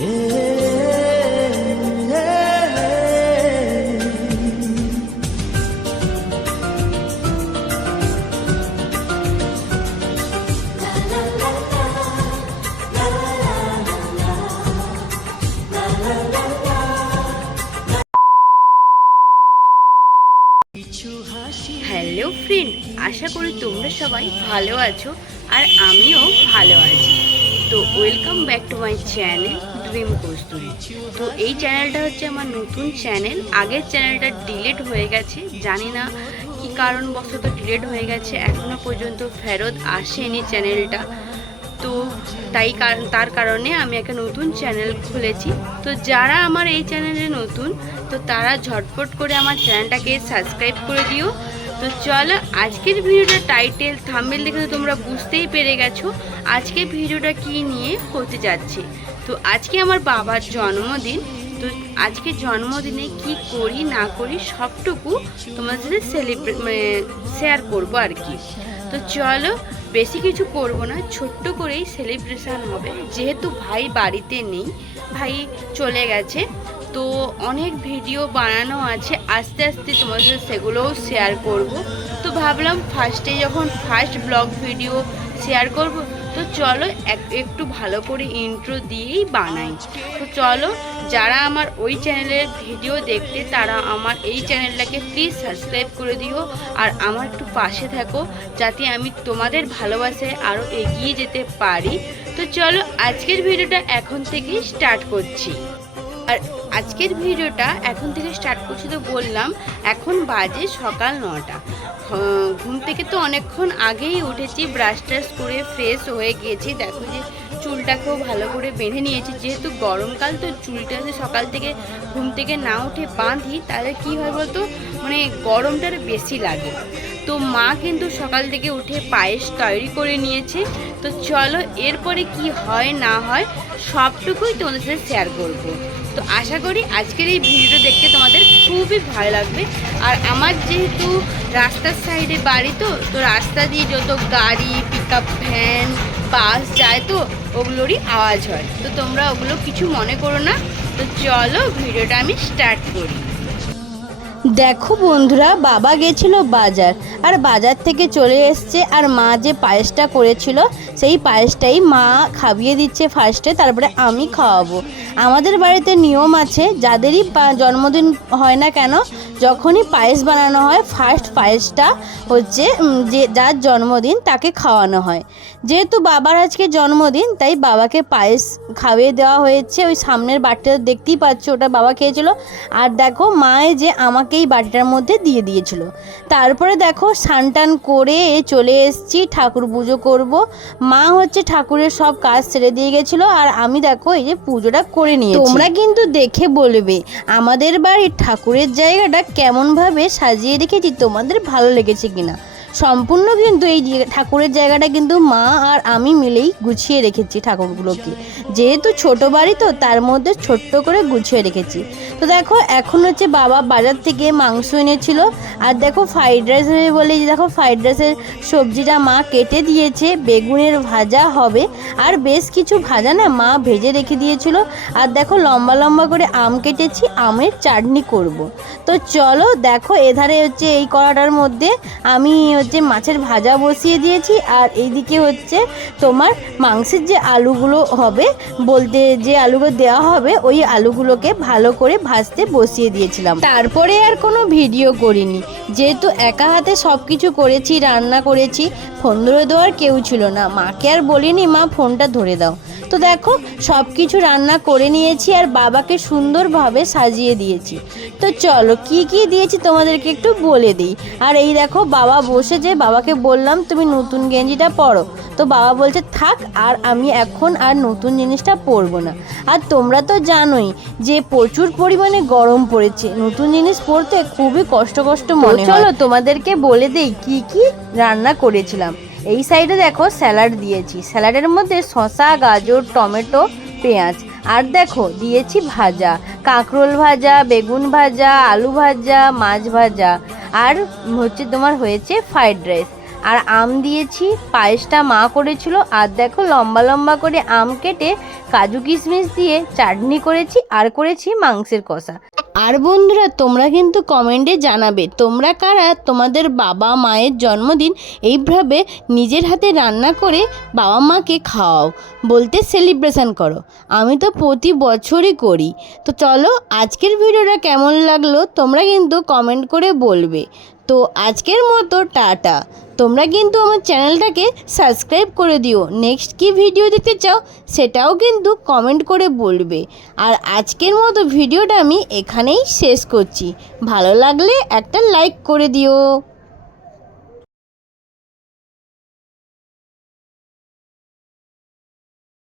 Hello friend, আশা করি তোমরা সবাই ভালো আছো আর আমিও ভালো আছি। তো welcome back to my channel dream Kasturi. তো এই চ্যানেলটা হচ্ছে আমার নতুন চ্যানেল। আগের চ্যানেলটা ডিলিট হয়ে গেছে, জানি না কি কারণবশত ডিলিট হয়ে গেছে, এখনো পর্যন্ত ফেরত আসেনি চ্যানেলটা। তো তার কারণে আমি একটা নতুন চ্যানেল খুলেছি। তো যারা আমার এই চ্যানেলে নতুন, তো তারা ঝটপট করে আমার চ্যানেলটাকে সাবস্ক্রাইব করে দিও। তো চলো, আজকের ভিডিওটা টাইটেল থাম্বনেল দেখে তো তোমরা বুঝতেই পেরে গেছো আজকের ভিডিওটা কি নিয়ে হতে যাচ্ছে। তো আজকে আমার বাবার জন্মদিন। তো আজকে জন্মদিনে কি করি না করি সবটুকু তোমাদের সাথে শেয়ার করবো আর কি। তো চলো, বেশি কিছু করব না, ছোট্ট করেই সেলিব্রেশন হবে। যেহেতু ভাই বাড়িতে নেই, ভাই চলে গেছে, তো অনেক ভিডিও বানানো আছে, আস্তে আস্তে তোমাদের সাথে সেগুলোও শেয়ার করব। তো ভাবলাম ফার্স্টে যখন ফার্স্ট ব্লগ ভিডিও শেয়ার করব, তো চলো একটু ভালো করে ইন্ট্রো দিয়েই বানাই। তো চলো, যারা আমার ওই চ্যানেলের ভিডিও দেখতে তারা আমার এই চ্যানেলটাকে প্লিজ সাবস্ক্রাইব করে দিও আর আমার একটু পাশে থাকো, যাতে আমি তোমাদের ভালোবাসায় আরও এগিয়ে যেতে পারি। তো চলো, আজকের ভিডিওটা এখন থেকেই স্টার্ট করছি। আর আজকের ভিডিওটা এখন থেকে স্টার্ট করছি, তো বললাম এখন বাজে সকাল 9টা। ঘুম থেকে তো অনেকক্ষণ আগেই উঠেছি, ব্রাশ ট্রাশ করে ফ্রেশ হয়ে গিয়েছি। দেখো যে চুলটাকেও ভালো করে বেঁধে নিয়েছি, যেহেতু গরমকাল, তো চুলটা যদি সকাল থেকে ঘুম থেকে না উঠে বাঁধি তাহলে কি হয় বলতো, মানে গরমটার বেশি লাগে। তো মা কিন্তু সকাল থেকে উঠে পায়েস তৈরি করে নিয়েছে। তো চলো, এরপরে কি হয় না হয় সবটুকুই তোমাদের সাথে শেয়ার করব। তো আশা করি আজকের এই ভিডিওটা দেখতে তোমাদের খুবই ভালো লাগবে। আর আমার যেহেতু রাস্তার সাইডে বাড়ি, তো রাস্তা দিয়ে যত গাড়ি, পিক আপ ভ্যান, বাস যায়, তো ওগুলোরই আওয়াজ হয়, তো তোমরা ওগুলো কিছু মনে করো না। তো চলো, ভিডিওটা আমি স্টার্ট করি। দেখো বন্ধুরা, বাবা গেছিল বাজার, আর বাজার থেকে চলে এসছে, আর মা যে পায়েসটা করেছিল সেই পায়েসটাই মা খাইয়ে দিচ্ছে ফার্স্টে, তারপরে আমি খাওয়াবো। আমাদের বাড়িতে নিয়ম আছে, যাদেরই জন্মদিন হয় না কেন, যখনই পায়েস বানানো হয় ফার্স্ট পায়েসটা হচ্ছে যে যার জন্মদিন তাকে খাওয়ানো হয়। যেহেতু বাবার আজকে জন্মদিন, তাই বাবাকে পায়েস খাইয়ে দেওয়া হয়েছে। ওই সামনের বাটিটা দেখতেই পাচ্ছ, ওটা বাবা খেয়েছিল। আর দেখো, মায়ে যে আমাকে এই বাটিটার মধ্যে দিয়ে দিয়েছিল। তারপরে দেখো, স্নান করে চলে এসেছি, ঠাকুর পুজো করব। মা হচ্ছে ঠাকুরের সব কাজ ছেড়ে দিয়ে গেছিলো, আর আমি দেখো এই যে পুজোটা করে নিয়েছি। তোমরা কিন্তু দেখে বলবে আমাদের বাড়ির ঠাকুরের জায়গাটা কেমনভাবে সাজিয়ে রেখেছি, তোমাদের ভালো লেগেছে কিনা। সম্পূর্ণ কিন্তু এই ঠাকুরের জায়গাটা কিন্তু মা আর আমি মিলেই গুছিয়ে রেখেছি ঠাকুরগুলোকে। যেহেতু ছোট বাড়ি, তো তার মধ্যে ছোট্ট করে গুছিয়ে রেখেছি। তো দেখো, এখন হচ্ছে বাবা বাজার থেকে মাংস এনেছিল, আর দেখো ফ্রাইড রাইস হবে বলে দেখো ফ্রাইড রাইসের সবজিটা মা কেটে দিয়েছে, বেগুনের ভাজা হবে, আর বেশ কিছু ভাজা না মা ভেজে রেখে দিয়েছিল। আর দেখো লম্বা লম্বা করে আম কেটেছি, আমের চাটনি করব। তো চলো দেখো, এধারে হচ্ছে এই কড়াটার মধ্যে আমি হচ্ছে মাছের ভাজা বসিয়ে দিয়েছি, আর এইদিকে হচ্ছে তোমার মাংসের যে আলুগুলো হবে, বলতে যে আলুগুলো দেওয়া হবে, ওই আলুগুলোকে ভালো করে ভাজতে বসিয়ে দিয়েছিলাম। তারপরে আর কোনো ভিডিও করিনি, যেহেতু একা হাতে সব কিছু করেছি, রান্না করেছি, ফোন ধরে দেওয়ার কেউ ছিল না। মাকে আর বলিনি মা ফোনটা ধরে দাও। তো দেখো, সব কিছু রান্না করে নিয়েছি, আর বাবাকে সুন্দরভাবে সাজিয়ে দিয়েছি। তো চলো, কি কি দিয়েছি তোমাদেরকে একটু বলে দিই। আর এই দেখো, বাবা বসেছে, বাবাকে বললাম তুমি নতুন গেঞ্জিটা পরো, তো বাবা বলছে থাক, আর আমি এখন আর নতুন জিনিসটা পরবো না। আর তোমরা তো জানোই যে প্রচুর পরিমাণে গরম পড়েছে, নতুন জিনিস পরতে খুবই কষ্ট মনে হয়। চলো তোমাদেরকে বলে দেই কি কি রান্না করেছিলাম। এই সাইডে দেখো স্যালাড দিয়েছি, স্যালাডের মধ্যে শসা, গাজর, টমেটো, পেঁয়াজ, আর দেখো দিয়েছি ভাজা, কাঁকরোল ভাজা, বেগুন ভাজা, আলু ভাজা, মাছ ভাজা, আর হচ্ছে তোমার হয়েছে ফ্রাইড রাইস। আর আম দিয়েছি, পায়েসটা মা করেছিল। আর দেখো লম্বা লম্বা করে আম কেটে কাজু কিশমিশ দিয়ে চাটনি করেছি, আর করেছি মাংসের কষা। আর বন্ধুরা, তোমরা কিন্তু কমেন্টে জানাবে তোমরা কারা তোমাদের বাবা মায়ের জন্মদিন এইভাবে নিজের হাতে রান্না করে বাবা মাকে খাওয়াও, বলতে সেলিব্রেশন করো। আমি তো প্রতি বছরই করি। তো চলো, আজকের ভিডিওটা কেমন লাগলো তোমরা কিন্তু কমেন্ট করে বলবে। তো আজকের মতো টাটা। তোমরা কিন্তু আমার চ্যানেলটাকে সাবস্ক্রাইব করে দিও। নেক্সট কি ভিডিও দেখতে চাও সেটাও কিন্তু কমেন্ট করে বলবে। আর আজকের মতো ভিডিওটা আমি এখানেই শেষ করছি। ভালো লাগলে একটা লাইক করে দিও।